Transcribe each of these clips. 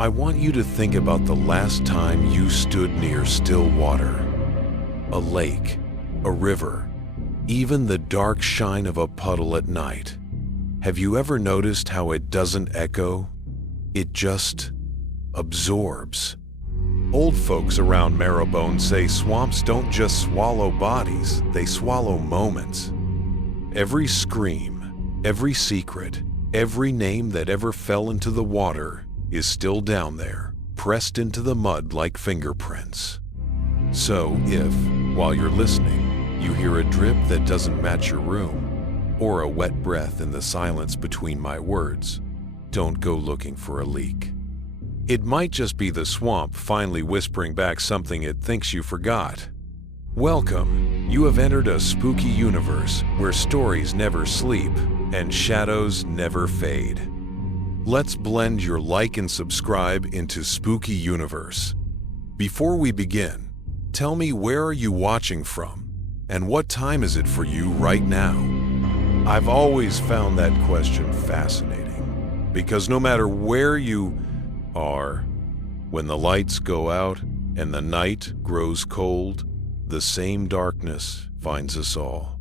I want you to think about the last time you stood near still water. A lake, a river, even the dark shine of a puddle at night. Have you ever noticed how it doesn't echo? It just absorbs. Old folks around Marrowbone say swamps don't just swallow bodies, they swallow moments. Every scream, every secret, every name that ever fell into the water is still down there, pressed into the mud like fingerprints. So if, while you're listening, you hear a drip that doesn't match your room, or a wet breath in the silence between my words, don't go looking for a leak. It might just be the swamp finally whispering back something it thinks you forgot. Welcome. You have entered a spooky universe where stories never sleep and shadows never fade. Let's blend your like and subscribe into Spooky Universe. Before we begin, tell me, where are you watching from? And what time is it for you right now? I've always found that question fascinating, because no matter where you are, when the lights go out and the night grows cold, the same darkness finds us all.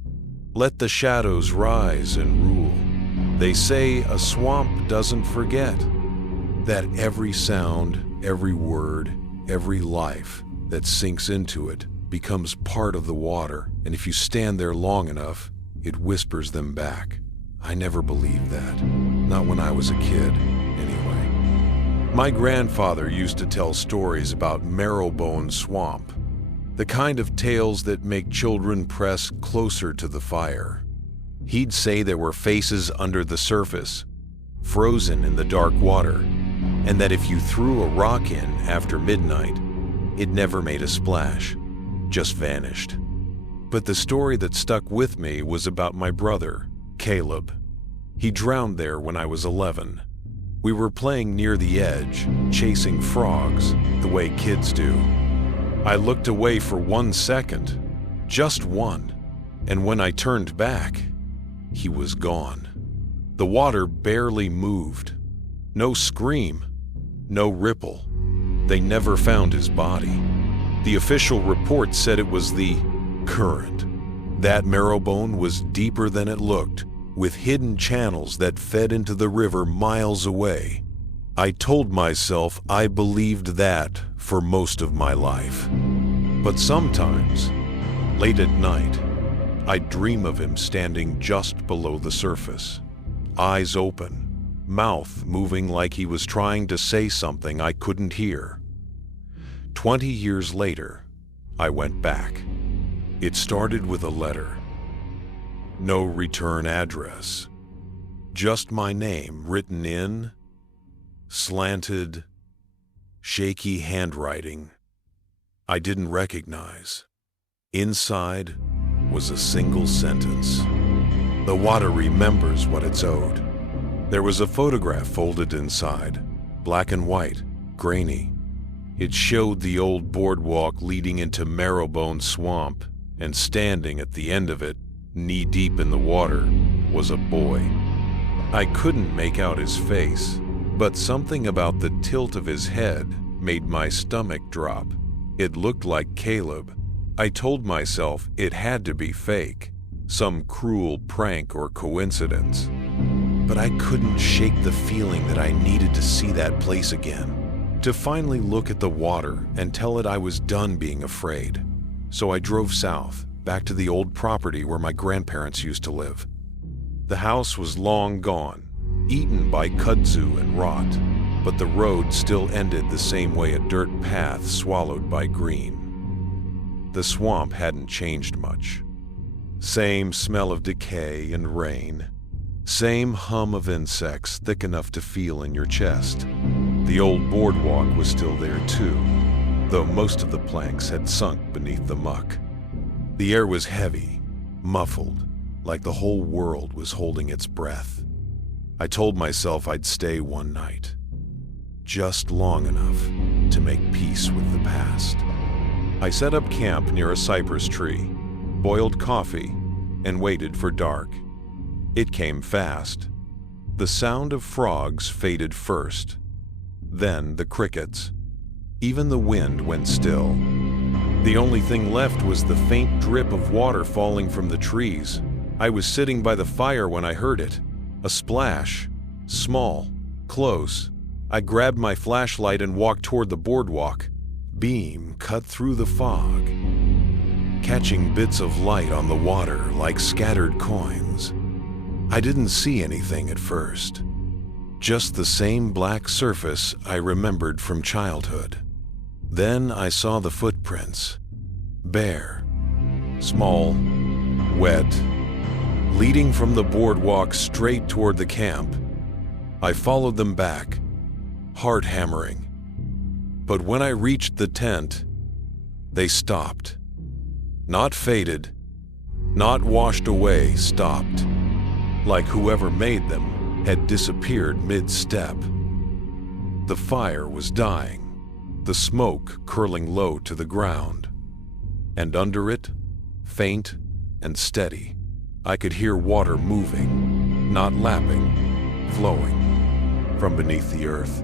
Let the shadows rise and rule. They say a swamp doesn't forget, that every sound, every word, every life that sinks into it becomes part of the water, and if you stand there long enough, it whispers them back. I never believed that, not when I was a kid, anyway. My grandfather used to tell stories about Marrowbone Swamp, the kind of tales that make children press closer to the fire. He'd say there were faces under the surface, frozen in the dark water, and that if you threw a rock in after midnight, it never made a splash, just vanished. But the story that stuck with me was about my brother, Caleb. He drowned there when I was 11. We were playing near the edge, chasing frogs, the way kids do. I looked away for 1 second, just one, and when I turned back, he was gone. The water barely moved. No scream, no ripple. They never found his body. The official report said it was the current. That Marrowbone was deeper than it looked, with hidden channels that fed into the river miles away. I told myself I believed that for most of my life. But sometimes, late at night, I'd dream of him standing just below the surface, eyes open, mouth moving like he was trying to say something I couldn't hear. 20 years later, I went back. It started with a letter. No return address. Just my name written in slanted, shaky handwriting I didn't recognize. Inside was a single sentence. The water remembers what it's owed. There was a photograph folded inside, black and white, grainy. It showed the old boardwalk leading into Marrowbone Swamp, and standing at the end of it, knee-deep in the water, was a boy. I couldn't make out his face, but something about the tilt of his head made my stomach drop. It looked like Caleb. I told myself it had to be fake, some cruel prank or coincidence. But I couldn't shake the feeling that I needed to see that place again, to finally look at the water and tell it I was done being afraid. So I drove south, back to the old property where my grandparents used to live. The house was long gone, eaten by kudzu and rot, but the road still ended the same way a dirt path swallowed by green. The swamp hadn't changed much. Same smell of decay and rain. Same hum of insects thick enough to feel in your chest. The old boardwalk was still there too, though most of the planks had sunk beneath the muck. The air was heavy, muffled, like the whole world was holding its breath. I told myself I'd stay one night, just long enough to make peace with the past. I set up camp near a cypress tree, boiled coffee, and waited for dark. It came fast. The sound of frogs faded first. Then the crickets. Even the wind went still. The only thing left was the faint drip of water falling from the trees. I was sitting by the fire when I heard it. A splash. Small. Close. I grabbed my flashlight and walked toward the boardwalk. Beam cut through the fog, catching bits of light on the water like scattered coins. I didn't see anything at first. Just the same black surface I remembered from childhood. Then I saw the footprints. Bare. Small. Wet. Leading from the boardwalk straight toward the camp. I followed them back, heart hammering. But when I reached the tent, they stopped. Not faded, not washed away, stopped. Like whoever made them had disappeared mid-step. The fire was dying, the smoke curling low to the ground. And under it, faint and steady, I could hear water moving, not lapping, flowing from beneath the earth.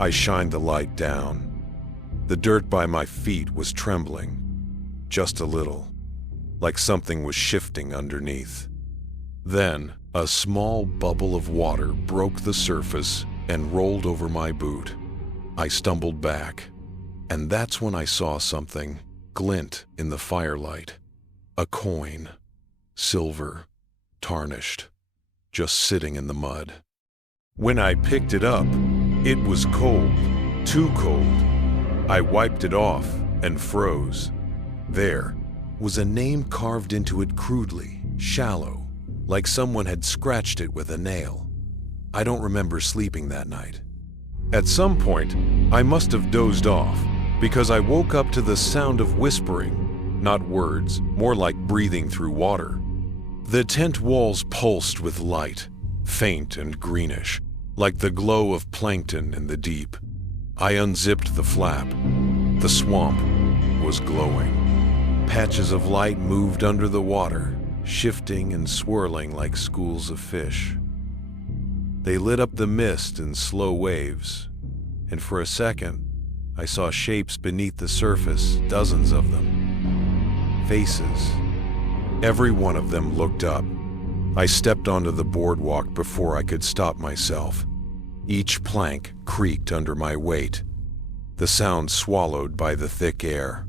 I shined the light down. The dirt by my feet was trembling, just a little, like something was shifting underneath. Then, a small bubble of water broke the surface and rolled over my boot. I stumbled back, and that's when I saw something glint in the firelight. A coin, silver, tarnished, just sitting in the mud. When I picked it up, it was cold, too cold. I wiped it off and froze. There was a name carved into it crudely, shallow, like someone had scratched it with a nail. I don't remember sleeping that night. At some point, I must have dozed off because I woke up to the sound of whispering, not words, more like breathing through water. The tent walls pulsed with light, faint and greenish, like the glow of plankton in the deep. I unzipped the flap. The swamp was glowing. Patches of light moved under the water, shifting and swirling like schools of fish. They lit up the mist in slow waves, and for a second, I saw shapes beneath the surface, dozens of them. Faces. Every one of them looked up. I stepped onto the boardwalk before I could stop myself. Each plank creaked under my weight, the sound swallowed by the thick air.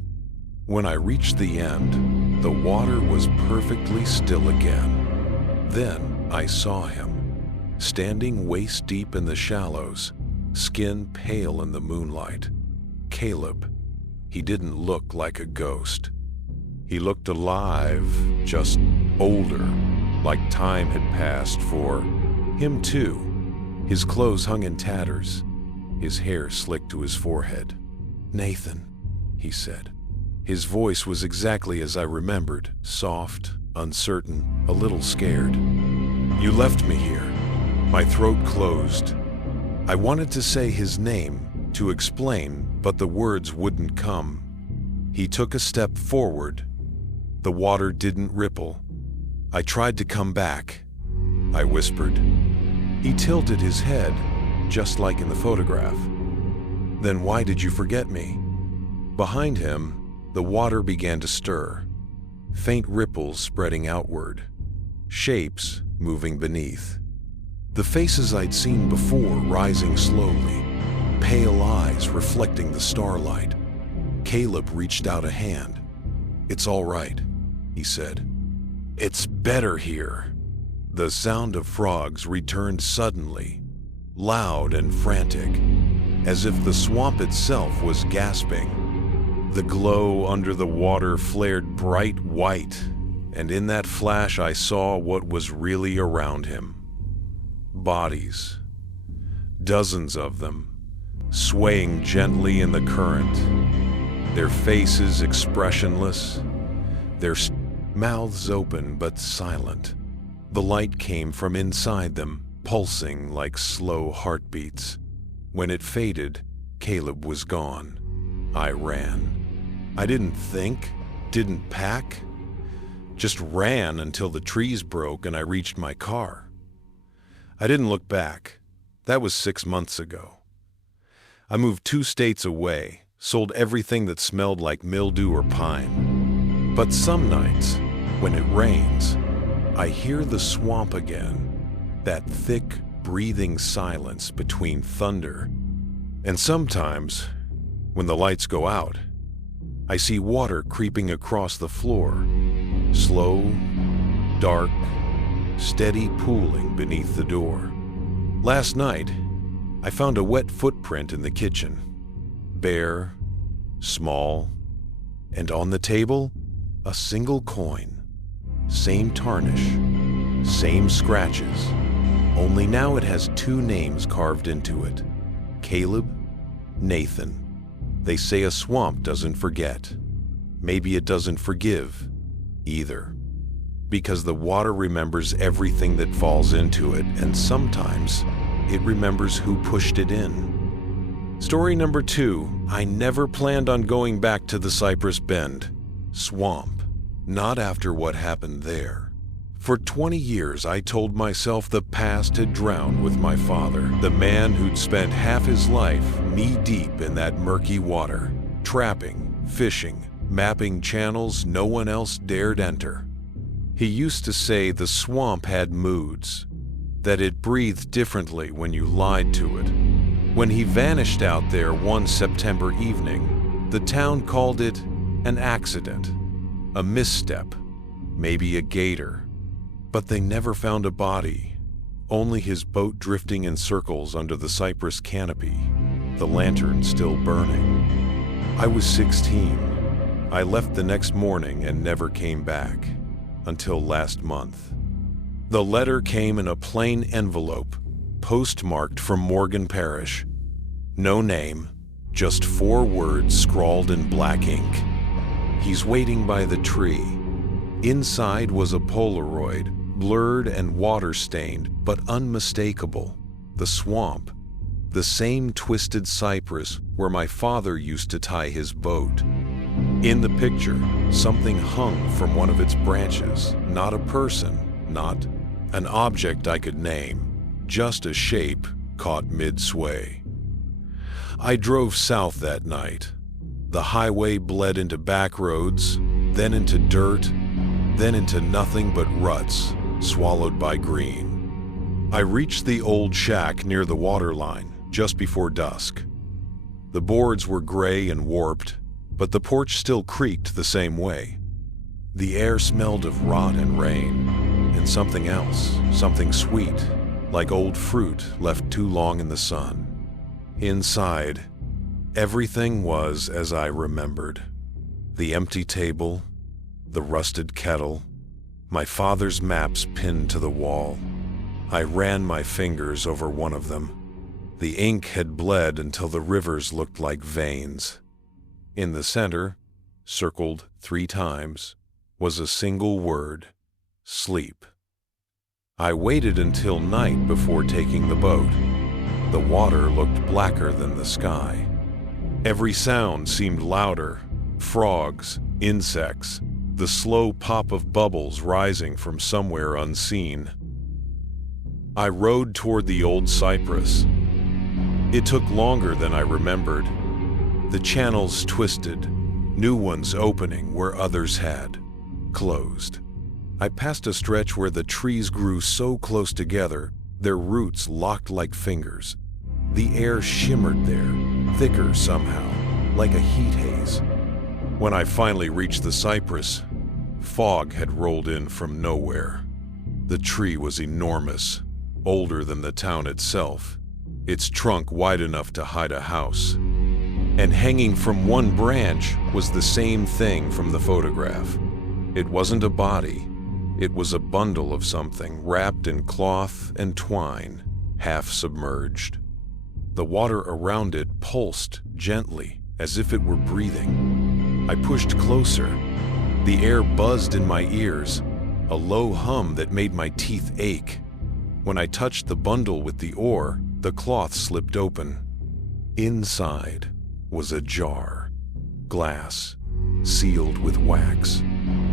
When I reached the end, the water was perfectly still again. Then I saw him, standing waist-deep in the shallows, skin pale in the moonlight. Caleb. He didn't look like a ghost. He looked alive, just older, like time had passed for him too. His clothes hung in tatters, his hair slicked to his forehead. "Nathan," he said. His voice was exactly as I remembered, soft, uncertain, a little scared. "You left me here." My throat closed. I wanted to say his name, to explain, but the words wouldn't come. He took a step forward. The water didn't ripple. I tried to come back. I whispered. He tilted his head, just like in the photograph. "Then why did you forget me?" Behind him, the water began to stir, faint ripples spreading outward, shapes moving beneath. The faces I'd seen before rising slowly, pale eyes reflecting the starlight. Caleb reached out a hand. "It's all right," he said. "It's better here." The sound of frogs returned suddenly, loud and frantic, as if the swamp itself was gasping. The glow under the water flared bright white, and in that flash I saw what was really around him. Bodies, dozens of them, swaying gently in the current, their faces expressionless, their mouths open but silent. The light came from inside them, pulsing like slow heartbeats. When it faded, Caleb was gone. I ran. I didn't think, didn't pack, just ran until the trees broke and I reached my car. I didn't look back. That was 6 months ago. I moved 2 states away, sold everything that smelled like mildew or pine. But some nights, when it rains, I hear the swamp again, that thick, breathing silence between thunder. And sometimes, when the lights go out, I see water creeping across the floor, slow, dark, steady pooling beneath the door. Last night, I found a wet footprint in the kitchen, bare, small, and on the table, a single coin. Same tarnish, same scratches, only now it has 2 names carved into it. Caleb, Nathan. They say a swamp doesn't forget. Maybe it doesn't forgive either, because the water remembers everything that falls into it, and sometimes it remembers who pushed it in. Story number 2, I never planned on going back to the Cypress Bend swamp, not after what happened there. For 20 years, I told myself the past had drowned with my father, the man who'd spent half his life knee-deep in that murky water, trapping, fishing, mapping channels no one else dared enter. He used to say the swamp had moods, that it breathed differently when you lied to it. When he vanished out there one September evening, the town called it an accident, a misstep, maybe a gator. But they never found a body, only his boat drifting in circles under the cypress canopy, the lantern still burning. I was 16. I left the next morning and never came back, until last month. The letter came in a plain envelope, postmarked from Morgan Parish. No name, just 4 words scrawled in black ink. He's waiting by the tree. Inside was a Polaroid, blurred and water-stained, but unmistakable. The swamp, the same twisted cypress where my father used to tie his boat. In the picture, something hung from one of its branches, not a person, not an object I could name, just a shape caught mid-sway. I drove south that night. The highway bled into back roads, then into dirt, then into nothing but ruts, swallowed by green. I reached the old shack near the waterline just before dusk. The boards were gray and warped, but the porch still creaked the same way. The air smelled of rot and rain, and something else, something sweet, like old fruit left too long in the sun. Inside, everything was as I remembered. The empty table, the rusted kettle, my father's maps pinned to the wall. I ran my fingers over one of them. The ink had bled until the rivers looked like veins. In the center, circled 3 times, was a single word: sleep. I waited until night before taking the boat. The water looked blacker than the sky. Every sound seemed louder: frogs, insects, the slow pop of bubbles rising from somewhere unseen. I rowed toward the old cypress. It took longer than I remembered. The channels twisted, new ones opening where others had closed. I passed a stretch where the trees grew so close together, their roots locked like fingers. The air shimmered there, thicker somehow, like a heat haze. When I finally reached the cypress, fog had rolled in from nowhere. The tree was enormous, older than the town itself, its trunk wide enough to hide a house. And hanging from one branch was the same thing from the photograph. It wasn't a body. It was a bundle of something wrapped in cloth and twine, half submerged. The water around it pulsed gently, as if it were breathing. I pushed closer. The air buzzed in my ears, a low hum that made my teeth ache. When I touched the bundle with the oar, the cloth slipped open. Inside was a jar, glass, sealed with wax,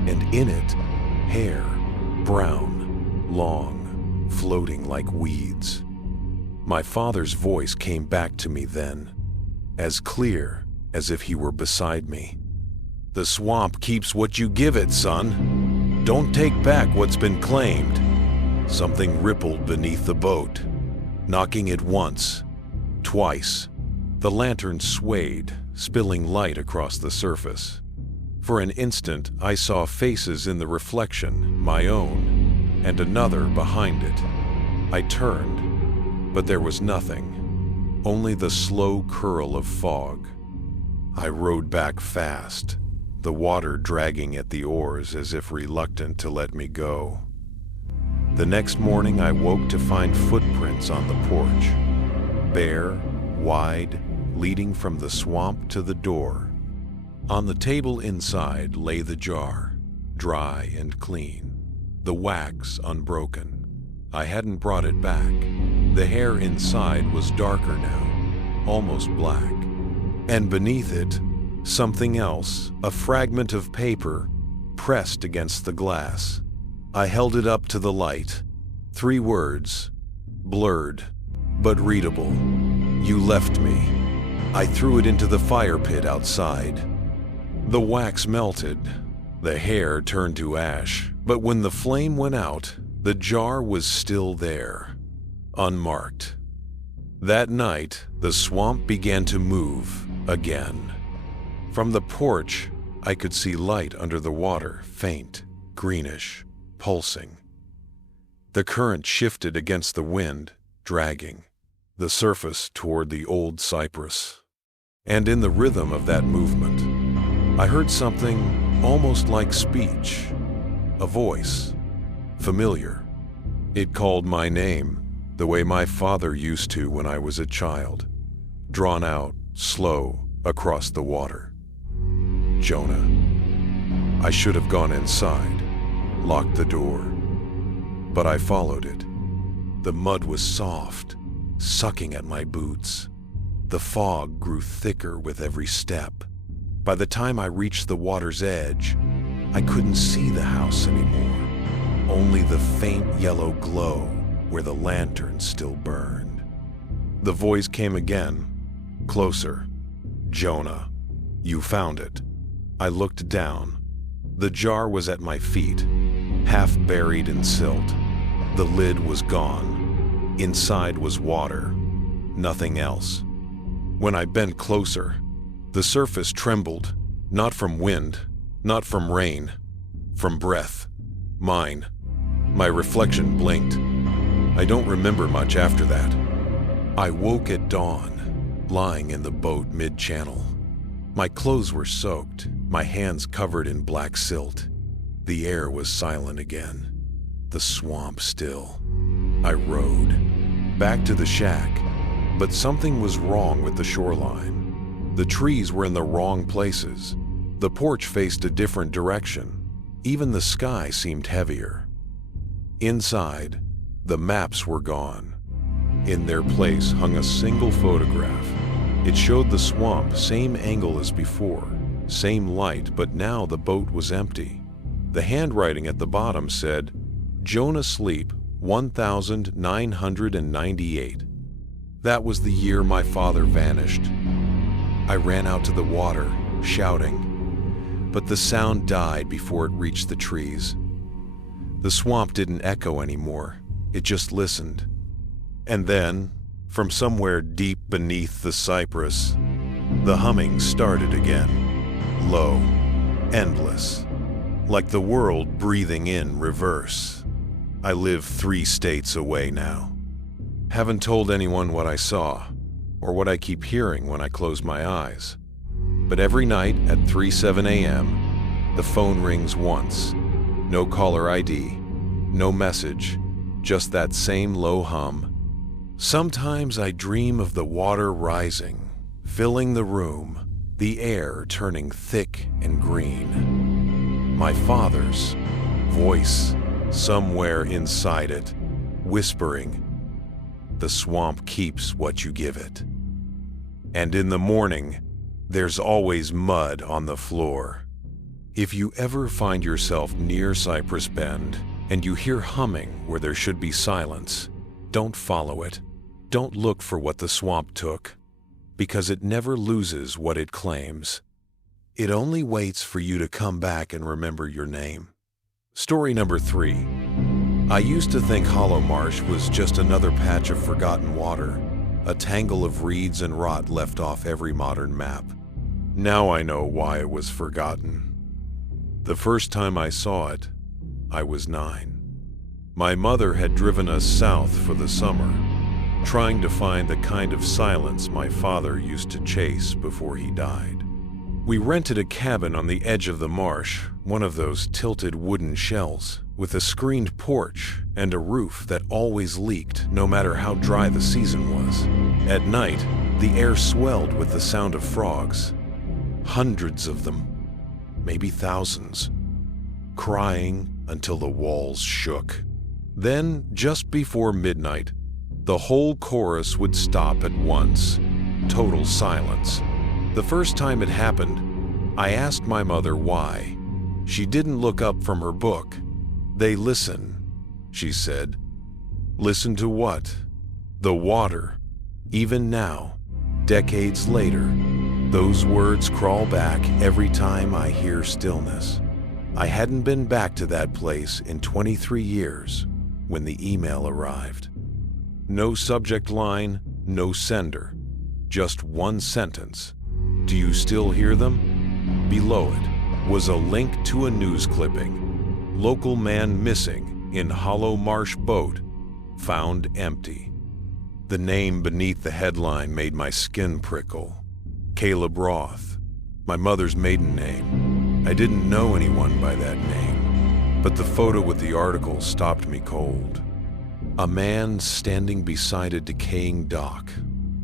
and in it, hair, brown, long, floating like weeds. My father's voice came back to me then. as clear as if he were beside me. "The swamp keeps what you give it, son. Don't take back what's been claimed." Something rippled beneath the boat, knocking it once, twice. The lantern swayed, spilling light across the surface. For an instant, I saw faces in the reflection, my own, and another behind it. I turned, but there was nothing, only the slow curl of fog. I rowed back fast, the water dragging at the oars as if reluctant to let me go. The next morning, I woke to find footprints on the porch, bare, wide, leading from the swamp to the door. On the table inside lay the jar, dry and clean, the wax unbroken. I hadn't brought it back. The hair inside was darker now, almost black. And beneath it, something else, a fragment of paper, pressed against the glass. I held it up to the light. 3 words, blurred, but readable. "You left me." I threw it into the fire pit outside. The wax melted. The hair turned to ash, but when the flame went out, the jar was still there, unmarked. That night, the swamp began to move again. From the porch, I could see light under the water, faint, greenish, pulsing. The current shifted against the wind, dragging the surface toward the old cypress. And in the rhythm of that movement, I heard something almost like speech, a voice, familiar. It called my name, the way my father used to when I was a child, drawn out, slow, across the water. Jonah. I should have gone inside, locked the door, but I followed it. The mud was soft, sucking at my boots. The fog grew thicker with every step. By the time I reached the water's edge, I couldn't see the house anymore, only the faint yellow glow where the lantern still burned. The voice came again, closer. "Jonah, you found it." I looked down. The jar was at my feet, half buried in silt. The lid was gone. Inside was water, nothing else. When I bent closer, the surface trembled, not from wind, not from rain, from breath. Mine. My reflection blinked. I don't remember much after that. I woke at dawn, lying in the boat mid-channel. My clothes were soaked, my hands covered in black silt. The air was silent again, the swamp still. I rowed back to the shack, but something was wrong with the shoreline. The trees were in the wrong places. The porch faced a different direction. Even the sky seemed heavier. Inside, the maps were gone. In their place hung a single photograph. It showed the swamp, same angle as before, same light, but now the boat was empty. The handwriting at the bottom said, "Jonah Sleep, 1998. That was the year my father vanished. I ran out to the water, shouting, but the sound died before it reached the trees. The swamp didn't echo anymore, it just listened. And then, from somewhere deep beneath the cypress, the humming started again, low, endless, like the world breathing in reverse. I live 3 states away now. Haven't told anyone what I saw, or what I keep hearing when I close my eyes. But every night at 3:07 a.m., the phone rings once. No caller ID, no message, just that same low hum. Sometimes I dream of the water rising, filling the room, the air turning thick and green. My father's voice somewhere inside it, whispering, "The swamp keeps what you give it." And in the morning, there's always mud on the floor. If you ever find yourself near Cypress Bend and you hear humming where there should be silence, don't follow it. Don't look for what the swamp took. because it never loses what it claims. It only waits for you to come back and remember your name. Story number 3. I used to think Hollow Marsh was just another patch of forgotten water, a tangle of reeds and rot left off every modern map. Now I know why it was forgotten. The first time I saw it, I was 9. My mother had driven us south for the summer, trying to find the kind of silence my father used to chase before he died. We rented a cabin on the edge of the marsh, one of those tilted wooden shells, with a screened porch and a roof that always leaked no matter how dry the season was. At night, the air swelled with the sound of frogs. Hundreds of them, maybe thousands, crying until the walls shook. Then, just before midnight, the whole chorus would stop at once. Total silence. The first time it happened, I asked my mother why. She didn't look up from her book. "They listen," she said. "Listen to what?" "The water." Even now, decades later, those words crawl back every time I hear stillness. I hadn't been back to that place in 23 years when the email arrived. No subject line, no sender, just one sentence. "Do you still hear them?" Below it was a link to a news clipping. "Local man missing in Hollow Marsh boat, found empty." The name beneath the headline made my skin prickle. Caleb Roth, my mother's maiden name. I didn't know anyone by that name, but the photo with the article stopped me cold. A man standing beside a decaying dock,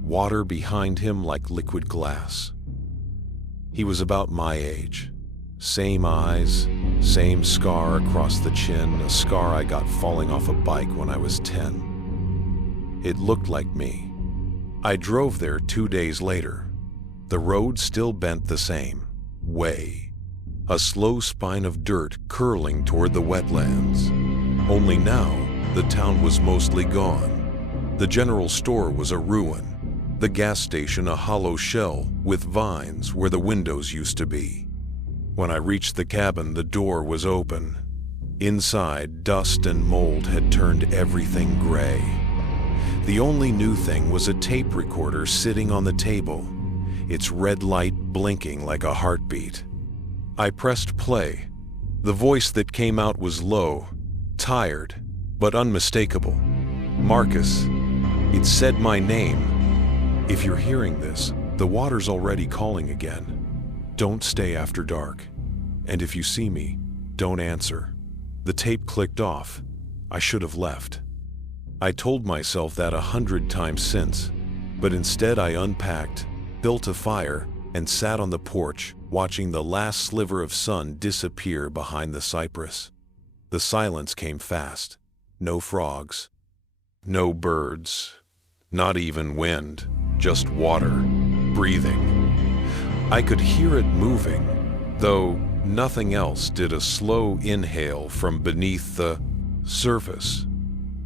water behind him like liquid glass. He was about my age. Same eyes, same scar across the chin, a scar I got falling off a bike when I was 10. It looked like me. I drove there 2 days later. The road still bent the same way. A slow spine of dirt curling toward the wetlands. Only now, the town was mostly gone. The general store was a ruin. The gas station a hollow shell with vines where the windows used to be. When I reached the cabin, the door was open. Inside, dust and mold had turned everything gray. The only new thing was a tape recorder sitting on the table, its red light blinking like a heartbeat. I pressed play. The voice that came out was low, tired, but unmistakable. "Marcus." It said my name. "If you're hearing this, the water's already calling again. Don't stay after dark. And if you see me, don't answer." The tape clicked off. I should have left. I told myself that 100 times since, but instead I unpacked, built a fire, and sat on the porch, watching the last sliver of sun disappear behind the cypress. The silence came fast. No frogs. No birds. Not even wind. Just water. Breathing. I could hear it moving, though nothing else did. A slow inhale from beneath the surface.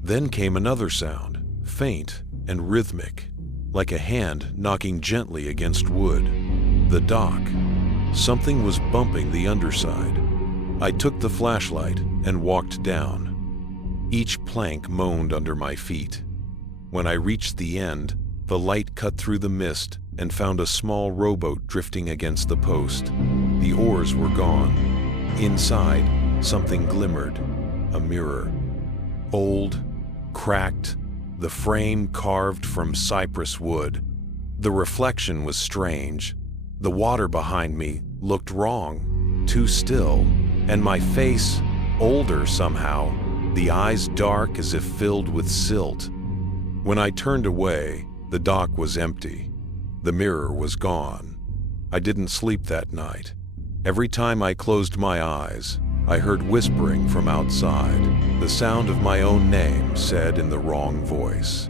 Then came another sound, faint and rhythmic, like a hand knocking gently against wood. The dock. Something was bumping the underside. I took the flashlight and walked down. Each plank moaned under my feet. When I reached the end, the light cut through the mist and found a small rowboat drifting against the post. The oars were gone. Inside, something glimmered, a mirror. Old, cracked, the frame carved from cypress wood. The reflection was strange. The water behind me looked wrong, too still, and my face, older somehow, the eyes dark as if filled with silt. When I turned away, the dock was empty. The mirror was gone. I didn't sleep that night. Every time I closed my eyes, I heard whispering from outside, the sound of my own name said in the wrong voice.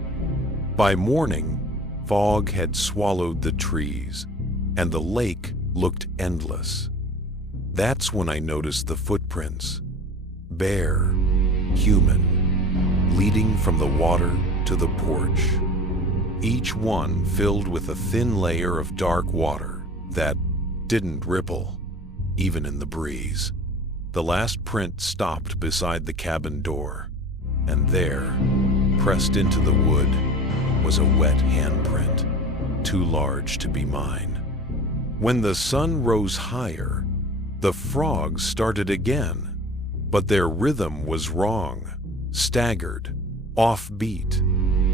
By morning, fog had swallowed the trees, and the lake looked endless. That's when I noticed the footprints. Bare, human, leading from the water to the porch. each one filled with a thin layer of dark water that didn't ripple, even in the breeze. The last print stopped beside the cabin door, and there, pressed into the wood, was a wet handprint, too large to be mine. When the sun rose higher, the frogs started again, but their rhythm was wrong, staggered, offbeat,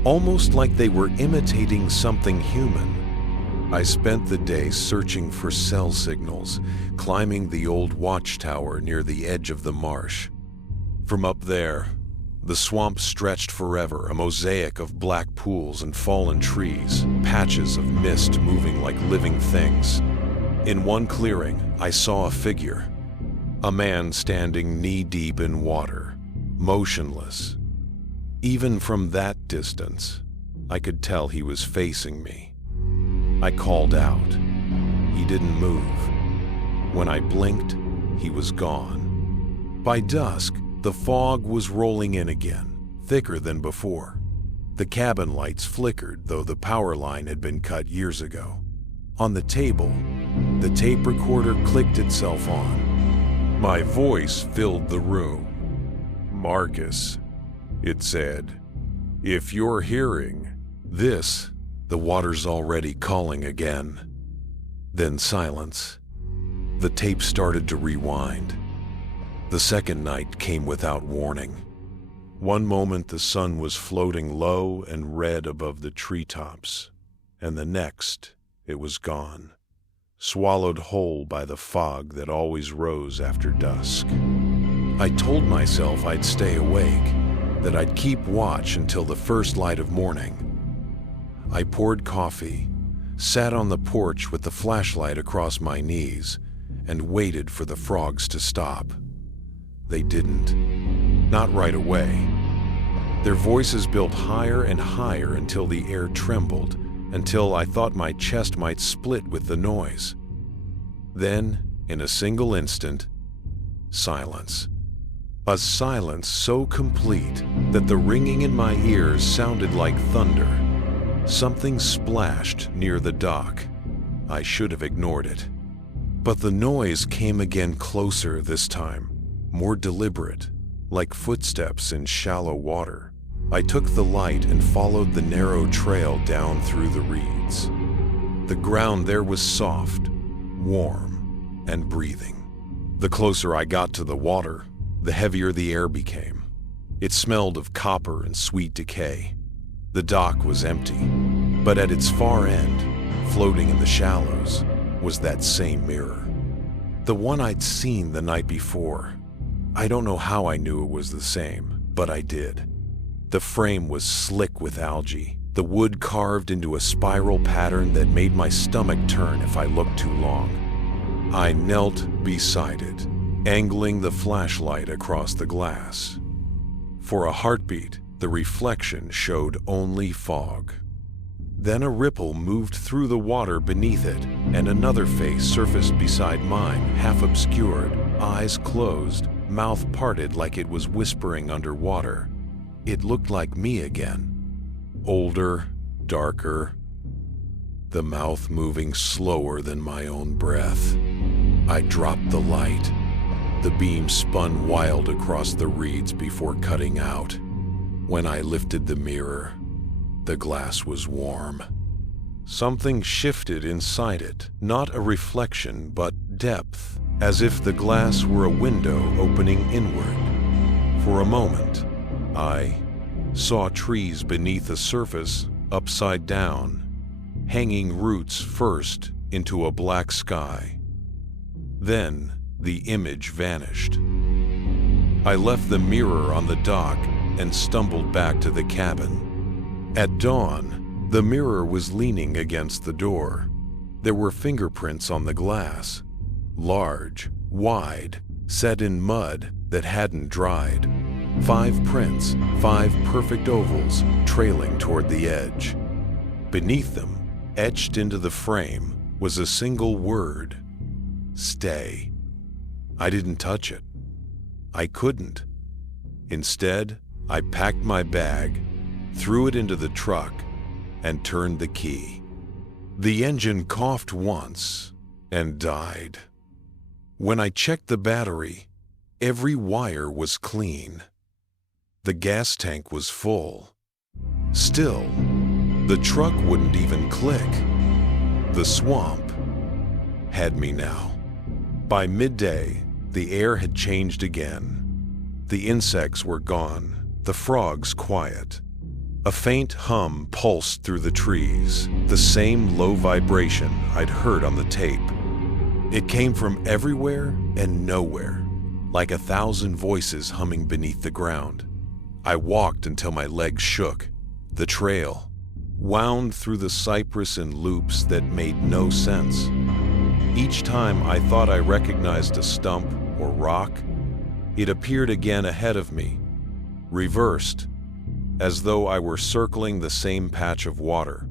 almost like they were imitating something human. I spent the day searching for cell signals, climbing the old watchtower near the edge of the marsh. From up there, the swamp stretched forever, a mosaic of black pools and fallen trees, patches of mist moving like living things. In one clearing, I saw a figure, a man standing knee-deep in water, motionless. Even from that distance, I could tell he was facing me. I called out. He didn't move. When I blinked, he was gone. By dusk, the fog was rolling in again, thicker than before. The cabin lights flickered, though the power line had been cut years ago. On the table, the tape recorder clicked itself on. My voice filled the room. "Marcus," it said, "if you're hearing this, the water's already calling again." Then silence. The tape started to rewind. The second night came without warning. One moment the sun was floating low and red above the treetops, and the next it was gone, swallowed whole by the fog that always rose after dusk. I told myself I'd stay awake, that I'd keep watch until the first light of morning. I poured coffee, sat on the porch with the flashlight across my knees, and waited for the frogs to stop. They didn't. Not right away. Their voices built higher and higher until the air trembled, until I thought my chest might split with the noise. Then, in a single instant, silence. A silence so complete that the ringing in my ears sounded like thunder. Something splashed near the dock. I should have ignored it. But the noise came again closer this time, more deliberate, like footsteps in shallow water. I took the light and followed the narrow trail down through the reeds. The ground there was soft, warm, and breathing. The closer I got to the water, the heavier the air became. It smelled of copper and sweet decay. The dock was empty, but at its far end, floating in the shallows, was that same mirror. The one I'd seen the night before. I don't know how I knew it was the same, but I did. The frame was slick with algae, the wood carved into a spiral pattern that made my stomach turn if I looked too long. I knelt beside it, angling the flashlight across the glass. For a heartbeat, the reflection showed only fog. Then a ripple moved through the water beneath it, and another face surfaced beside mine, half obscured, eyes closed, mouth parted like it was whispering underwater. It looked like me again. Older, darker, the mouth moving slower than my own breath. I dropped the light. The beam spun wild across the reeds before cutting out. When I lifted the mirror, the glass was warm. Something shifted inside it, not a reflection, but depth, as if the glass were a window opening inward. For a moment, I saw trees beneath the surface, upside down, hanging roots first into a black sky. Then the image vanished. I left the mirror on the dock and stumbled back to the cabin. At dawn, the mirror was leaning against the door. There were fingerprints on the glass, large, wide, set in mud that hadn't dried. 5 prints, 5 perfect ovals trailing toward the edge. Beneath them, etched into the frame, was a single word: stay. I didn't touch it. I couldn't. Instead, I packed my bag, threw it into the truck, and turned the key. The engine coughed once and died. When I checked the battery, every wire was clean. The gas tank was full. Still, the truck wouldn't even click. The swamp had me now. By midday, the air had changed again. The insects were gone, the frogs quiet. A faint hum pulsed through the trees, the same low vibration I'd heard on the tape. It came from everywhere and nowhere, like 1,000 voices humming beneath the ground. I walked until my legs shook. The trail wound through the cypress in loops that made no sense. Each time I thought I recognized a stump or rock, it appeared again ahead of me, reversed, as though I were circling the same patch of water.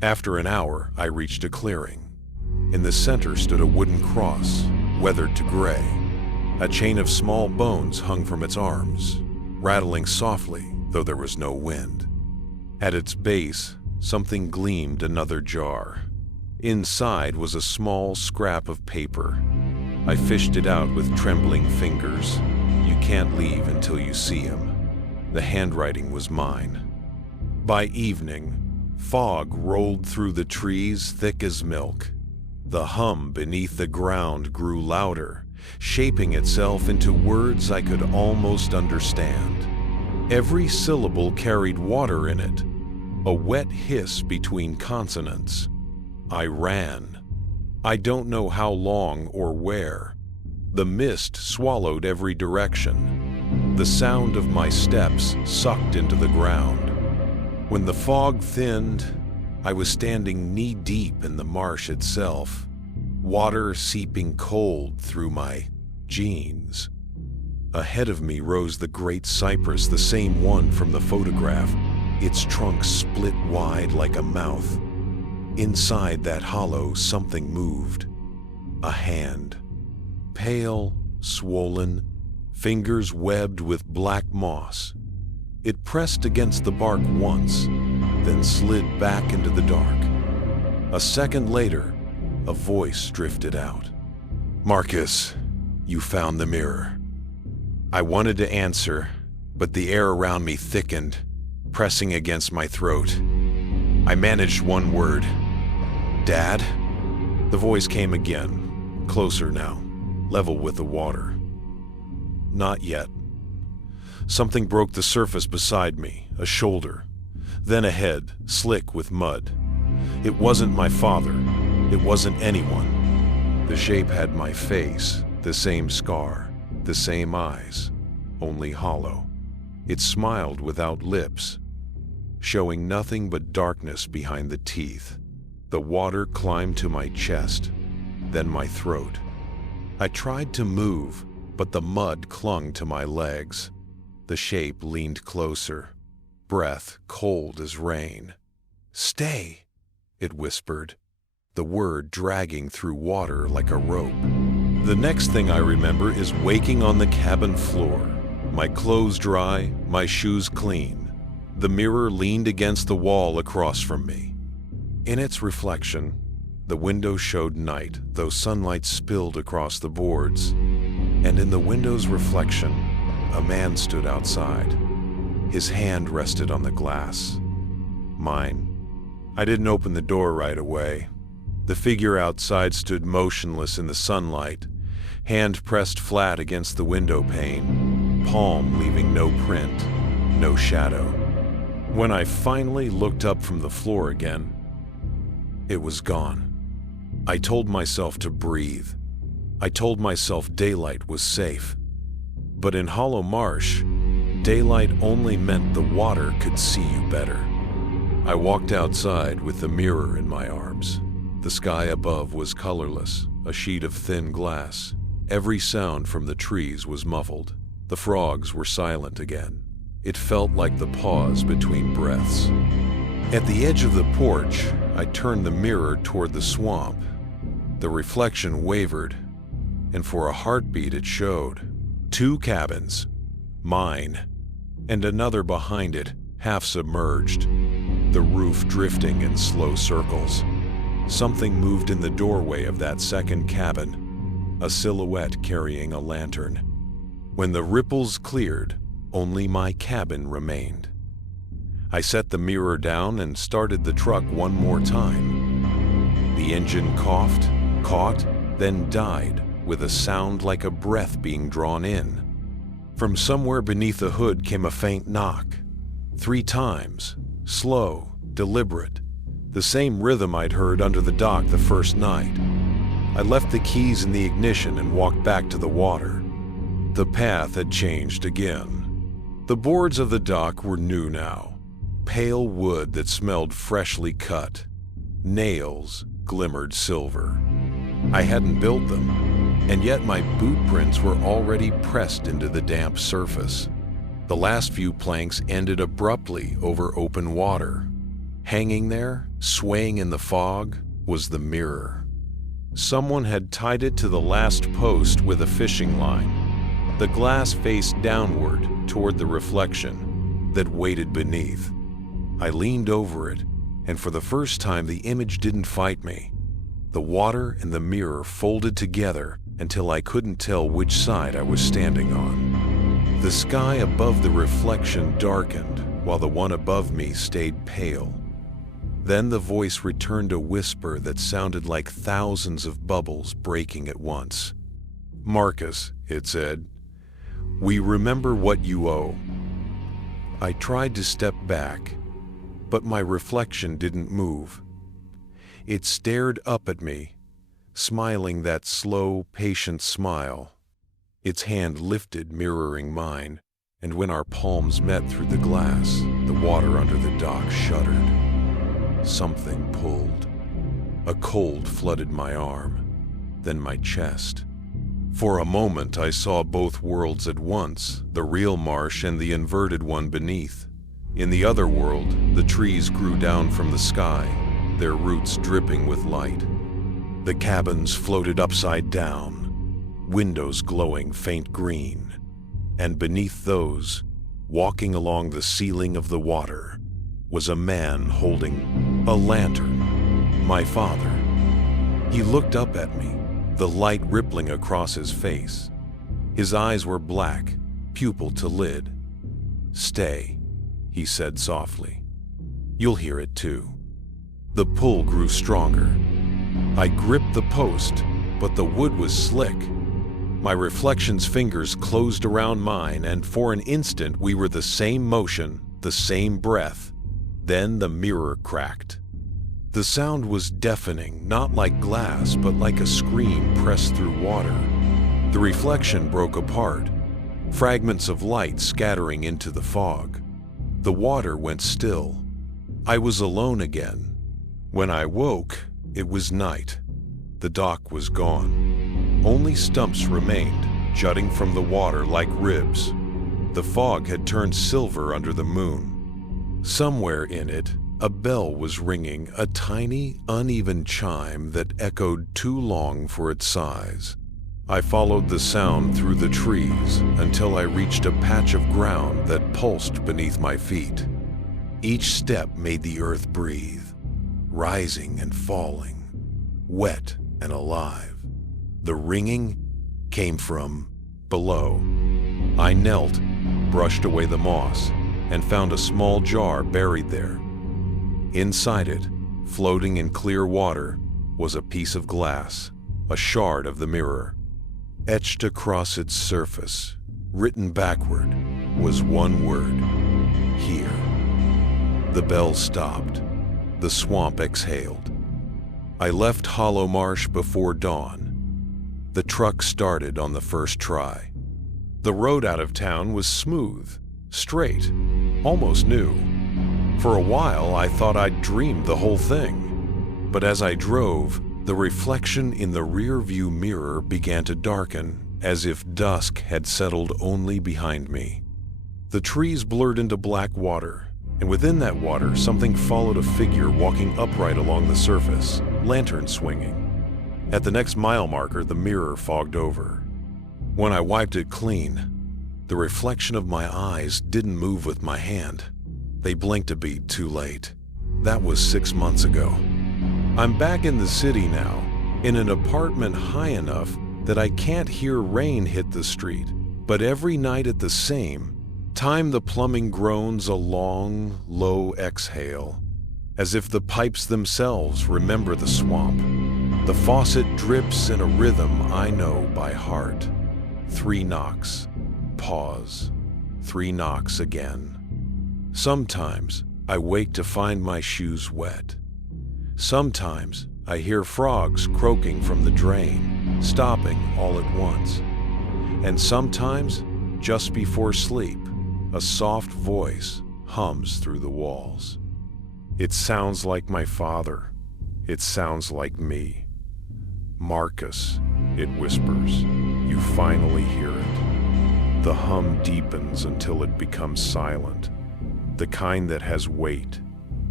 After an hour, I reached a clearing. In the center stood a wooden cross, weathered to gray. A chain of small bones hung from its arms, rattling softly, though there was no wind. At its base, something gleamed, another jar. Inside was a small scrap of paper. I fished it out with trembling fingers. You can't leave until you see him. The handwriting was mine. By evening, fog rolled through the trees thick as milk. The hum beneath the ground grew louder, shaping itself into words I could almost understand. Every syllable carried water in it, a wet hiss between consonants. I ran. I don't know how long or where. The mist swallowed every direction. The sound of my steps sucked into the ground. When the fog thinned, I was standing knee-deep in the marsh itself, water seeping cold through my jeans. Ahead of me rose the great cypress, the same one from the photograph, its trunk split wide like a mouth. Inside that hollow, something moved. A hand. Pale, swollen, fingers webbed with black moss. It pressed against the bark once, then slid back into the dark. A second later, a voice drifted out. "Marcus, you found the mirror." I wanted to answer, but the air around me thickened, pressing against my throat. I managed one word. "Dad?" The voice came again, closer now, level with the water. Not yet. Something broke the surface beside me, a shoulder, then a head, slick with mud. It wasn't my father. It wasn't anyone. The shape had my face, the same scar, the same eyes, only hollow. It smiled without lips, showing nothing but darkness behind the teeth. The water climbed to my chest, then my throat. I tried to move, but the mud clung to my legs. The shape leaned closer, breath cold as rain. "Stay," it whispered, the word dragging through water like a rope. The next thing I remember is waking on the cabin floor, my clothes dry, my shoes clean. The mirror leaned against the wall across from me. In its reflection, the window showed night, though sunlight spilled across the boards. And in the window's reflection, a man stood outside. His hand rested on the glass. Mine. I didn't open the door right away. The figure outside stood motionless in the sunlight, hand pressed flat against the window pane, palm leaving no print, no shadow. When I finally looked up from the floor again, it was gone. I told myself to breathe. I told myself daylight was safe. But in Hollow Marsh, daylight only meant the water could see you better. I walked outside with the mirror in my arms. The sky above was colorless, a sheet of thin glass. Every sound from the trees was muffled. The frogs were silent again. It felt like the pause between breaths. At the edge of the porch, I turned the mirror toward the swamp. The reflection wavered, and for a heartbeat it showed. 2 cabins, mine, and another behind it, half submerged. the roof drifting in slow circles. Something moved in the doorway of that second cabin, a silhouette carrying a lantern. When the ripples cleared, only my cabin remained. I set the mirror down and started the truck one more time. The engine coughed, caught, then died with a sound like a breath being drawn in. From somewhere beneath the hood came a faint knock. 3 times, slow, deliberate, the same rhythm I'd heard under the dock the first night. I left the keys in the ignition and walked back to the water. The path had changed again. The boards of the dock were new now, pale wood that smelled freshly cut. Nails glimmered silver. I hadn't built them, and yet my boot prints were already pressed into the damp surface. The last few planks ended abruptly over open water. Hanging there, swaying in the fog, was the mirror. Someone had tied it to the last post with a fishing line. The glass faced downward toward the reflection that waited beneath. I leaned over it, and for the first time the image didn't fight me. The water and the mirror folded together until I couldn't tell which side I was standing on. The sky above the reflection darkened while the one above me stayed pale. Then the voice returned a whisper that sounded like thousands of bubbles breaking at once. "Marcus," it said, "we remember what you owe." I tried to step back, but my reflection didn't move. It stared up at me, smiling that slow, patient smile. Its hand lifted, mirroring mine, and when our palms met through the glass, the water under the dock shuddered. Something pulled. A cold flooded my arm, then my chest. For a moment I saw both worlds at once, the real marsh and the inverted one beneath. In the other world, the trees grew down from the sky, their roots dripping with light. The cabins floated upside down, windows glowing faint green, and beneath those, walking along the ceiling of the water, was a man holding a lantern, my father. He looked up at me, the light rippling across his face. His eyes were black, pupil to lid. "Stay," he said softly. "You'll hear it too." The pull grew stronger. I gripped the post, but the wood was slick. My reflection's fingers closed around mine, and for an instant we were the same motion, the same breath. Then the mirror cracked. The sound was deafening, not like glass, but like a scream pressed through water. The reflection broke apart, fragments of light scattering into the fog. The water went still. I was alone again. When I woke, it was night. The dock was gone. Only stumps remained, jutting from the water like ribs. The fog had turned silver under the moon. Somewhere in it, a bell was ringing, a tiny, uneven chime that echoed too long for its size. I followed the sound through the trees until I reached a patch of ground that pulsed beneath my feet. Each step made the earth breathe, rising and falling, wet and alive. The ringing came from below. I knelt, brushed away the moss, and found a small jar buried there. Inside it, floating in clear water, was a piece of glass, a shard of the mirror. Etched across its surface, written backward, was one word: here. The bell stopped. The swamp exhaled. I left Hollow Marsh before dawn. The truck started on the first try. The road out of town was smooth, straight, almost new. For a while, I thought I'd dreamed the whole thing. But as I drove, the reflection in the rear-view mirror began to darken, as if dusk had settled only behind me. The trees blurred into black water, and within that water, something followed a figure walking upright along the surface, lantern swinging. At the next mile marker, the mirror fogged over. When I wiped it clean, the reflection of my eyes didn't move with my hand. They blinked a beat too late. That was 6 months ago. I'm back in the city now, in an apartment high enough that I can't hear rain hit the street, but every night at the same time the plumbing groans a long, low exhale, as if the pipes themselves remember the swamp. The faucet drips in a rhythm I know by heart. 3 knocks, pause, 3 knocks again. Sometimes I wake to find my shoes wet. Sometimes I hear frogs croaking from the drain, stopping all at once. And sometimes, just before sleep, a soft voice hums through the walls. It sounds like my father. It sounds like me. Marcus, it whispers. You finally hear it. The hum deepens until it becomes silent. The kind that has weight.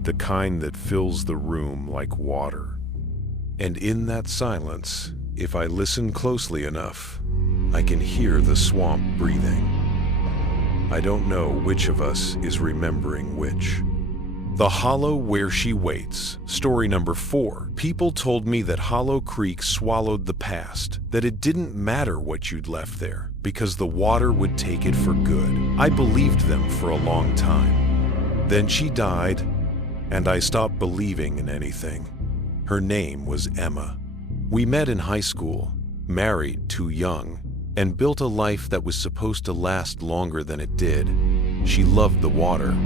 The kind that fills the room like water. And in that silence, if I listen closely enough, I can hear the swamp breathing. I don't know which of us is remembering which. The Hollow Where She Waits, story number 4. People told me that Hollow Creek swallowed the past, that it didn't matter what you'd left there, because the water would take it for good. I believed them for a long time. Then she died, and I stopped believing in anything. Her name was Emma. We met in high school, married too young, and built a life that was supposed to last longer than it did. She loved the water,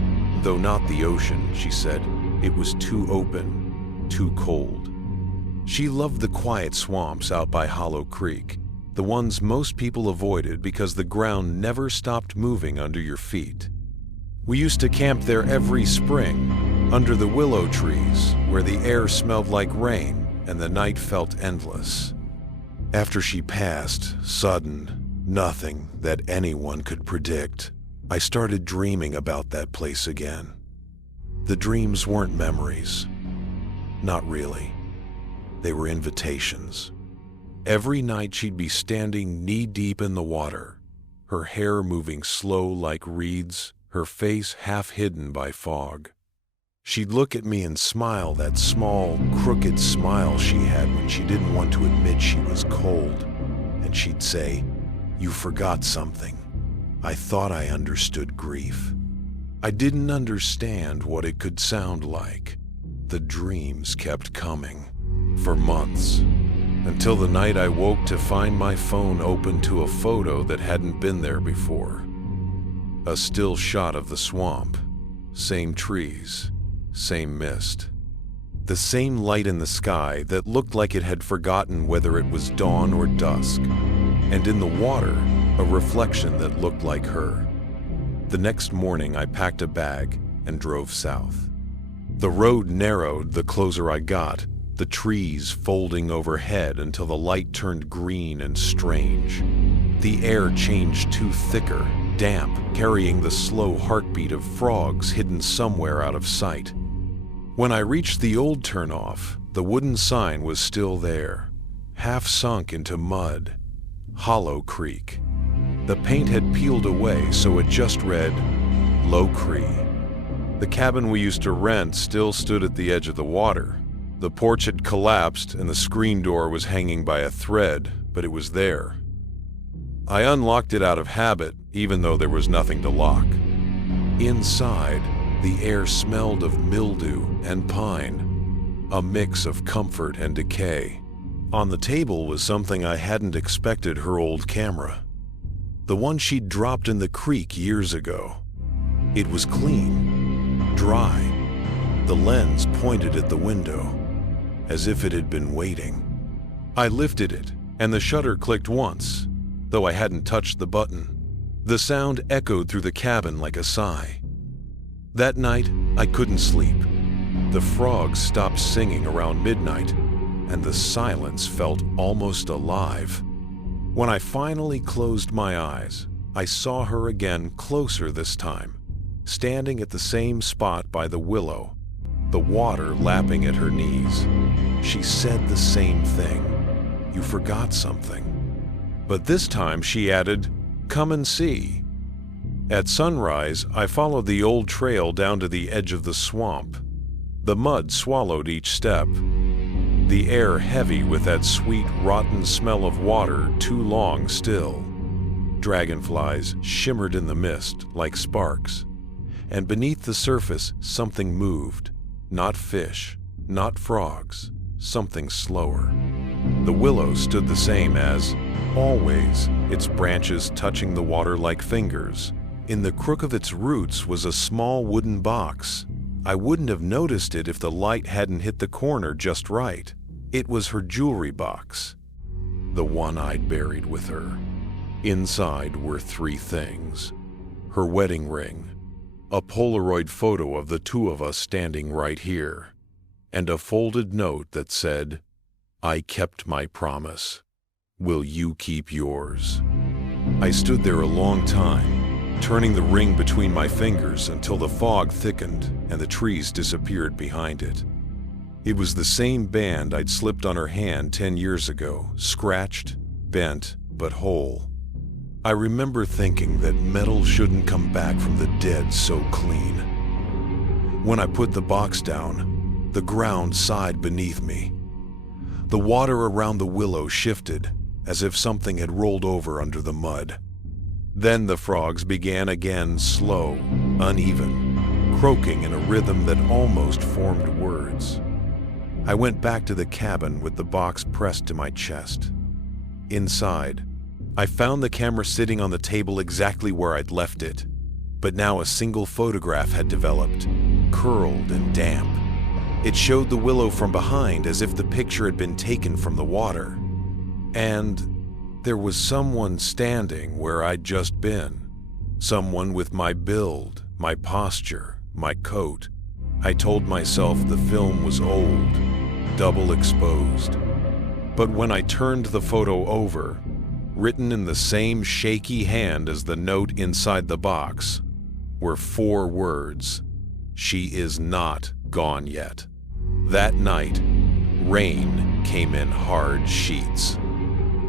though not the ocean, she said. It was too open, too cold. She loved the quiet swamps out by Hollow Creek, the ones most people avoided because the ground never stopped moving under your feet. We used to camp there every spring, under the willow trees, where the air smelled like rain and the night felt endless. After she passed, sudden, nothing that anyone could predict, I started dreaming about that place again. The dreams weren't memories. Not really. They were invitations. Every night she'd be standing knee-deep in the water, her hair moving slow like reeds, her face half hidden by fog. She'd look at me and smile, that small, crooked smile she had when she didn't want to admit she was cold. And she'd say, "You forgot something." I thought I understood grief. I didn't understand what it could sound like. The dreams kept coming, for months, until the night I woke to find my phone open to a photo that hadn't been there before. A still shot of the swamp, same trees, same mist. The same light in the sky that looked like it had forgotten whether it was dawn or dusk. And in the water, a reflection that looked like her. The next morning, I packed a bag and drove south. The road narrowed the closer I got, the trees folding overhead until the light turned green and strange. The air changed to thicker, damp, carrying the slow heartbeat of frogs hidden somewhere out of sight. When I reached the old turnoff, the wooden sign was still there, half sunk into mud. Hollow Creek. The paint had peeled away, so it just read, Low Cree. The cabin we used to rent still stood at the edge of the water. The porch had collapsed and the screen door was hanging by a thread, but it was there. I unlocked it out of habit, even though there was nothing to lock. Inside, the air smelled of mildew and pine, a mix of comfort and decay. On the table was something I hadn't expected: her old camera. The one she'd dropped in the creek years ago. It was clean, dry. The lens pointed at the window, as if it had been waiting. I lifted it, and the shutter clicked once, though I hadn't touched the button. The sound echoed through the cabin like a sigh. That night, I couldn't sleep. The frogs stopped singing around midnight, and the silence felt almost alive. When I finally closed my eyes, I saw her again, closer this time, standing at the same spot by the willow, the water lapping at her knees. She said the same thing. "You forgot something." But this time she added, "Come and see." At sunrise, I followed the old trail down to the edge of the swamp. The mud swallowed each step, the air heavy with that sweet, rotten smell of water too long still. Dragonflies shimmered in the mist like sparks, and beneath the surface something moved. Not fish, not frogs, something slower. The willow stood the same as always, its branches touching the water like fingers. In the crook of its roots was a small wooden box. I wouldn't have noticed it if the light hadn't hit the corner just right. It was her jewelry box, the one I'd buried with her. Inside were 3 things: her wedding ring, a Polaroid photo of the 2 of us standing right here, and a folded note that said, "I kept my promise. Will you keep yours?" I stood there a long time, turning the ring between my fingers until the fog thickened and the trees disappeared behind it. It was the same band I'd slipped on her hand 10 years ago, scratched, bent, but whole. I remember thinking that metal shouldn't come back from the dead so clean. When I put the box down, the ground sighed beneath me. The water around the willow shifted, as if something had rolled over under the mud. Then the frogs began again, slow, uneven, croaking in a rhythm that almost formed words. I went back to the cabin with the box pressed to my chest. Inside, I found the camera sitting on the table exactly where I'd left it, but now a single photograph had developed, curled and damp. It showed the willow from behind as if the picture had been taken from the water. And there was someone standing where I'd just been. Someone with my build, my posture, my coat. I told myself the film was old, double exposed. But when I turned the photo over, written in the same shaky hand as the note inside the box, were 4 words: "She is not gone yet." That night, rain came in hard sheets.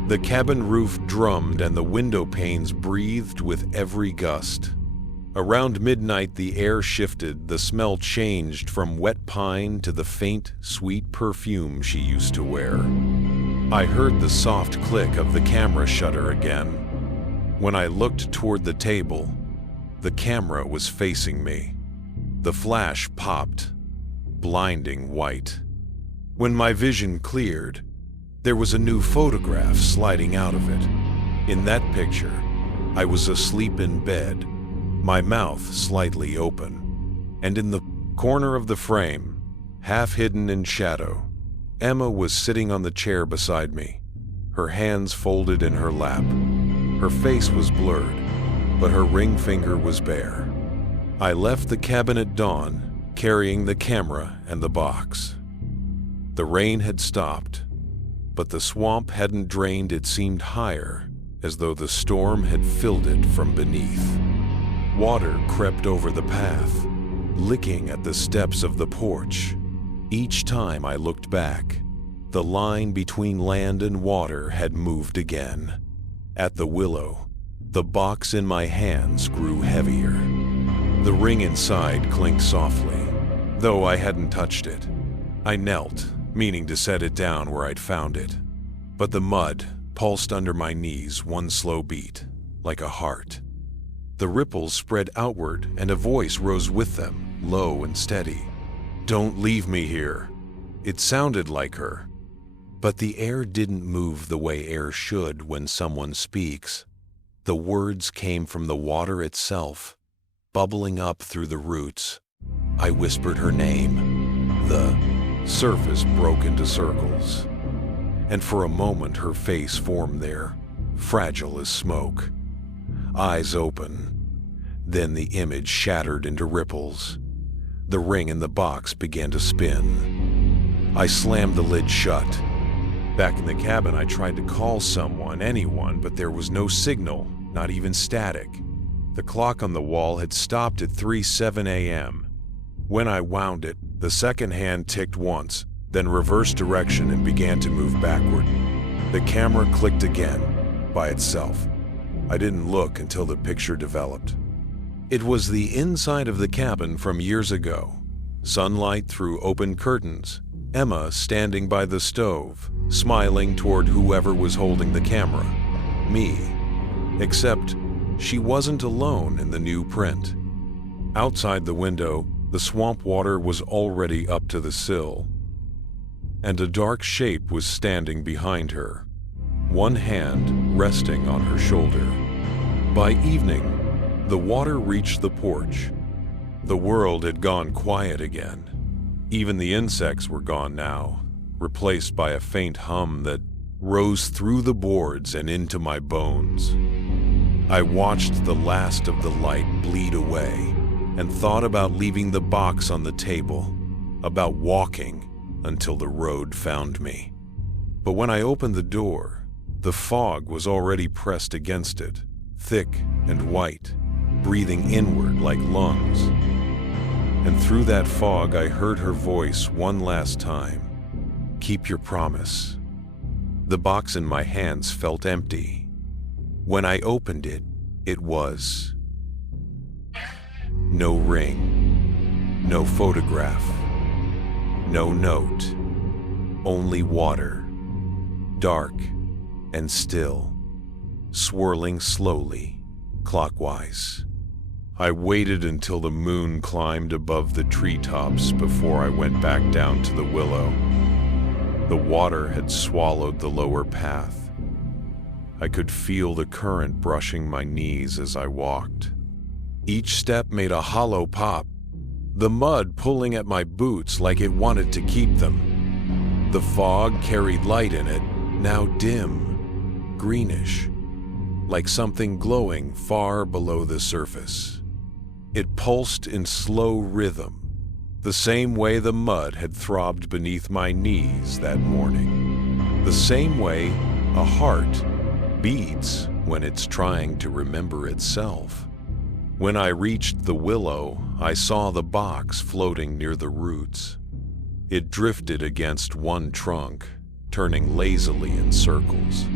The cabin roof drummed and the window panes breathed with every gust. Around midnight, the air shifted, the smell changed from wet pine to the faint, sweet perfume she used to wear. I heard the soft click of the camera shutter again. When I looked toward the table, the camera was facing me. The flash popped, blinding white. When my vision cleared, there was a new photograph sliding out of it. In that picture, I was asleep in bed, my mouth slightly open. And in the corner of the frame, half hidden in shadow, Emma was sitting on the chair beside me, her hands folded in her lap. Her face was blurred, but her ring finger was bare. I left the cabin at dawn, carrying the camera and the box. The rain had stopped, but the swamp hadn't drained. It seemed higher, as though the storm had filled it from beneath. Water crept over the path, licking at the steps of the porch. Each time I looked back, the line between land and water had moved again. At the willow, the box in my hands grew heavier. The ring inside clinked softly, though I hadn't touched it. I knelt, meaning to set it down where I'd found it. But the mud pulsed under my knees, one slow beat, like a heart. The ripples spread outward and a voice rose with them, low and steady. "Don't leave me here." It sounded like her. But the air didn't move the way air should when someone speaks. The words came from the water itself, bubbling up through the roots. I whispered her name. The surface broke into circles, and for a moment her face formed there, fragile as smoke. Eyes open. Then the image shattered into ripples. The ring in the box began to spin. I slammed the lid shut. Back in the cabin, I tried to call someone, anyone, but there was no signal, not even static. The clock on the wall had stopped at 3:07 a.m. When I wound it, the second hand ticked once, then reversed direction and began to move backward. The camera clicked again, by itself. I didn't look until the picture developed. It was the inside of the cabin from years ago. sunlight through open curtains, Emma standing by the stove, smiling toward whoever was holding the camera, me. Except she wasn't alone in the new print. Outside the window, the swamp water was already up to the sill, and a dark shape was standing behind her, one hand resting on her shoulder. By evening, the water reached the porch. The world had gone quiet again. Even the insects were gone now, replaced by a faint hum that rose through the boards and into my bones. I watched the last of the light bleed away and thought about leaving the box on the table, about walking until the road found me. But when I opened the door, the fog was already pressed against it, thick and white, breathing inward like lungs. And through that fog, I heard her voice one last time. Keep your promise. The box in my hands felt empty. When I opened it, it was no ring, no photograph, no note, only water, dark and still, swirling slowly, clockwise. I waited until the moon climbed above the treetops before I went back down to the willow. The water had swallowed the lower path. I could feel the current brushing my knees as I walked. Each step made a hollow pop, the mud pulling at my boots like it wanted to keep them. The fog carried light in it, now dim, greenish, like something glowing far below the surface. It pulsed in slow rhythm, the same way the mud had throbbed beneath my knees that morning. The same way a heart beats when it's trying to remember itself. When I reached the willow, I saw the box floating near the roots. It drifted against one trunk, turning lazily in circles.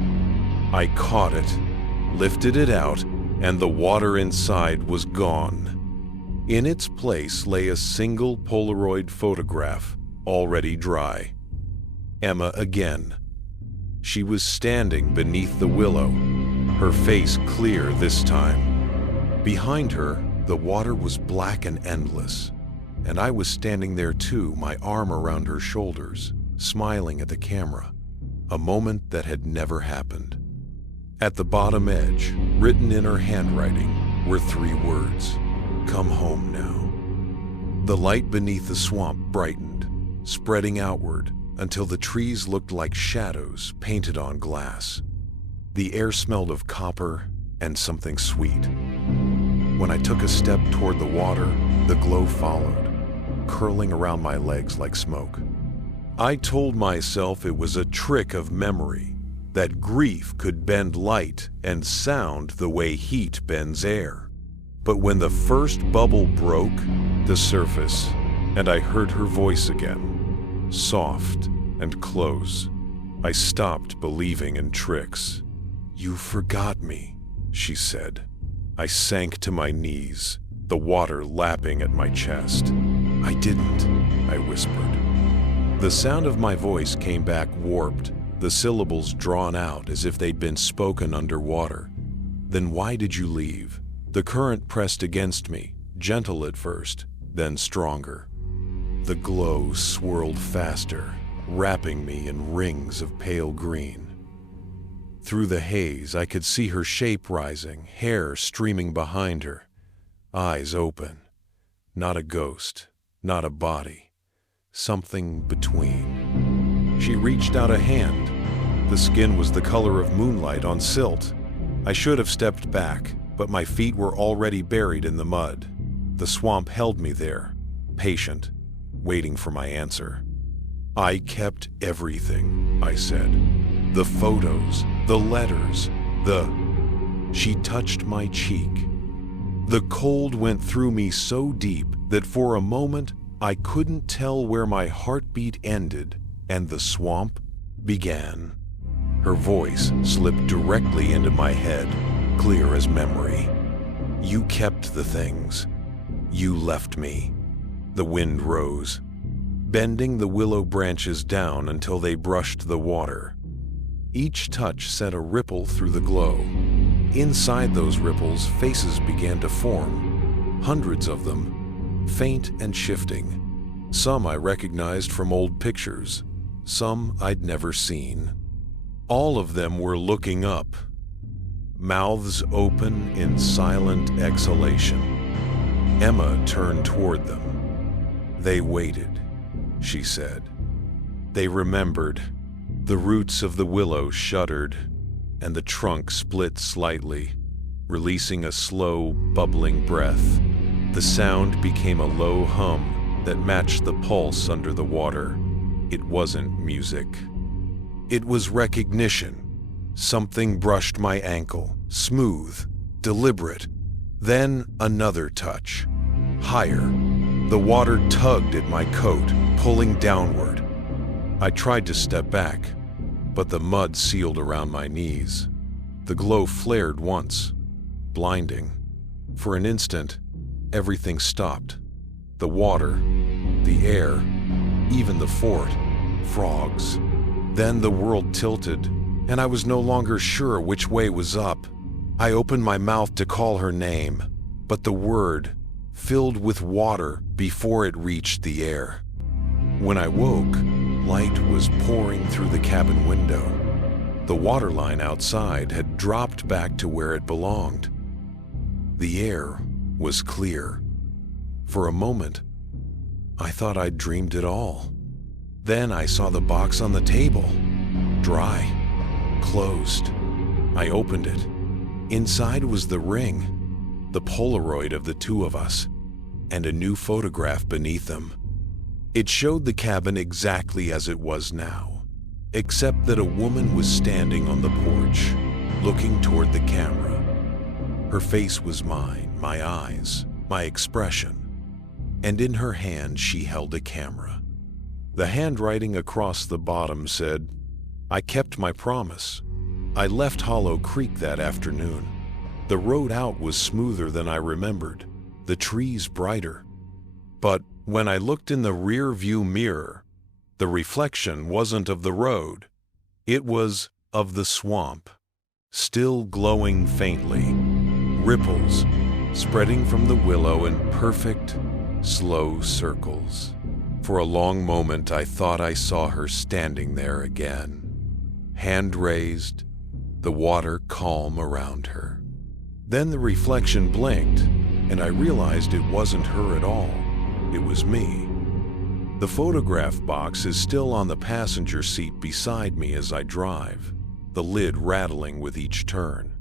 I caught it, lifted it out, and the water inside was gone. In its place lay a single Polaroid photograph, already dry. Emma again. She was standing beneath the willow, her face clear this time. Behind her, the water was black and endless, and I was standing there too, my arm around her shoulders, smiling at the camera, a moment that had never happened. At the bottom edge, written in her handwriting, were 3 words: "Come home now." The light beneath the swamp brightened, spreading outward until the trees looked like shadows painted on glass. The air smelled of copper and something sweet. When I took a step toward the water, the glow followed, curling around my legs like smoke. I told myself it was a trick of memory, that grief could bend light and sound the way heat bends air. But when the first bubble broke the surface, and I heard her voice again, soft and close, I stopped believing in tricks. "You forgot me," she said. I sank to my knees, the water lapping at my chest. "I didn't," I whispered. The sound of my voice came back warped, the syllables drawn out as if they'd been spoken underwater. "Then why did you leave?" The current pressed against me, gentle at first, then stronger. The glow swirled faster, wrapping me in rings of pale green. Through the haze, I could see her shape rising, hair streaming behind her, eyes open. Not a ghost, not a body, something between. She reached out a hand. The skin was the color of moonlight on silt. I should have stepped back, but my feet were already buried in the mud. The swamp held me there, patient, waiting for my answer. "I kept everything," I said. "The photos, the letters, She touched my cheek. The cold went through me so deep that for a moment I couldn't tell where my heartbeat ended and the swamp began. Her voice slipped directly into my head, clear as memory. "You kept the things. You left me. The wind rose, bending the willow branches down until they brushed the water. Each touch sent a ripple through the glow. Inside those ripples, faces began to form, hundreds of them, faint and shifting. Some I recognized from old pictures, some I'd never seen. All of them were looking up, mouths open in silent exhalation. Emma turned toward them. They waited, she said. They remembered. The roots of the willow shuddered, and the trunk split slightly, releasing a slow, bubbling breath. The sound became a low hum that matched the pulse under the water. It wasn't music. It was recognition. Something brushed my ankle, smooth, deliberate. Then another touch. Higher. The water tugged at my coat, pulling downward. I tried to step back, but the mud sealed around my knees. The glow flared once, blinding. For an instant, everything stopped. The water, the air, even the fort, frogs. Then the world tilted, and I was no longer sure which way was up. I opened my mouth to call her name, but the word filled with water before it reached the air. When I woke, light was pouring through the cabin window. The water line outside had dropped back to where it belonged. The air was clear. For a moment, I thought I'd dreamed it all. Then I saw the box on the table, dry, closed. I opened it. Inside was the ring, the Polaroid of the two of us, and a new photograph beneath them. It showed the cabin exactly as it was now, except that a woman was standing on the porch, looking toward the camera. Her face was mine, my eyes, my expression, and in her hand she held a camera. The handwriting across the bottom said, "I kept my promise. I left Hollow Creek that afternoon. The road out was smoother than I remembered, the trees brighter. But when I looked in the rear view mirror, the reflection wasn't of the road. It was of the swamp, still glowing faintly, ripples spreading from the willow in perfect, slow circles. For a long moment I thought I saw her standing there again, hand raised, the water calm around her. Then the reflection blinked, and I realized it wasn't her at all. It was me. The photograph box is still on the passenger seat beside me as I drive, the lid rattling with each turn.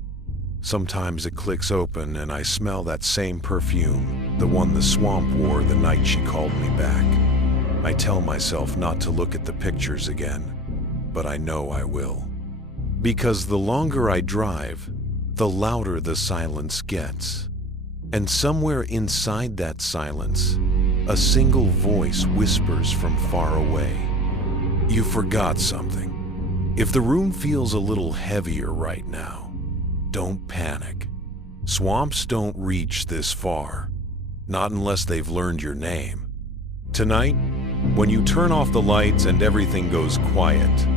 Sometimes it clicks open and I smell that same perfume, the one the swamp wore the night she called me back. I tell myself not to look at the pictures again, but I know I will. Because the longer I drive, the louder the silence gets. And somewhere inside that silence, a single voice whispers from far away, "You forgot something. If the room feels a little heavier right now, don't panic. Swamps don't reach this far, not unless they've learned your name. Tonight, when you turn off the lights and everything goes quiet,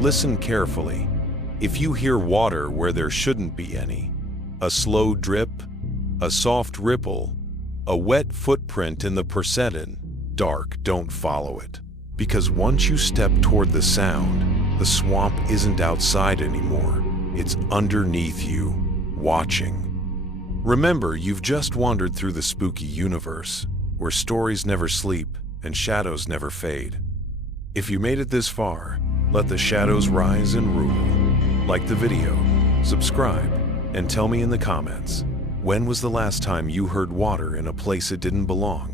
listen carefully. If you hear water where there shouldn't be any, a slow drip, a soft ripple, a wet footprint in the persetin, dark, don't follow it. Because once you step toward the sound, the swamp isn't outside anymore. It's underneath you, watching. Remember, you've just wandered through the spooky universe, where stories never sleep and shadows never fade. If you made it this far, let the shadows rise and rule. Like the video, subscribe, and tell me in the comments, when was the last time you heard water in a place it didn't belong?